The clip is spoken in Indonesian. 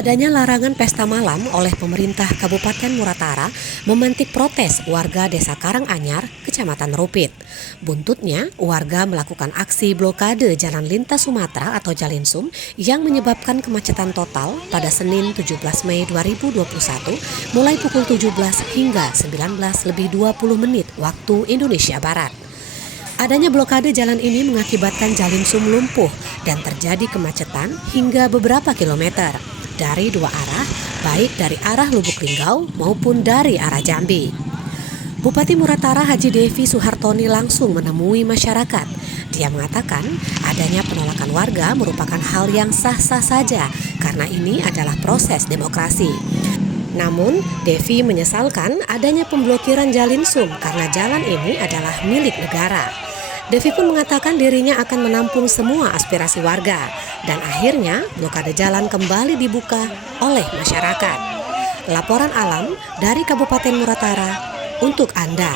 Adanya larangan pesta malam oleh pemerintah Kabupaten Muratara memantik protes warga Desa Karanganyar, Kecamatan Rupit. Buntutnya, warga melakukan aksi blokade Jalan Lintas Sumatera atau Jalinsum yang menyebabkan kemacetan total pada Senin 17 Mei 2021 mulai pukul 17 hingga 19:20 waktu Indonesia Barat. Adanya blokade jalan ini mengakibatkan Jalinsum lumpuh dan terjadi kemacetan hingga beberapa kilometer dari dua arah, baik dari arah Lubuk Linggau maupun dari arah Jambi. Bupati Muratara Haji Devi Suhartoni langsung menemui masyarakat. Dia mengatakan adanya penolakan warga merupakan hal yang sah-sah saja karena ini adalah proses demokrasi. Namun, Devi menyesalkan adanya pemblokiran Jalinsum karena jalan ini adalah milik negara. Devi pun mengatakan dirinya akan menampung semua aspirasi warga dan akhirnya blokade jalan kembali dibuka oleh masyarakat. Laporan Alam dari Kabupaten Muratara untuk Anda.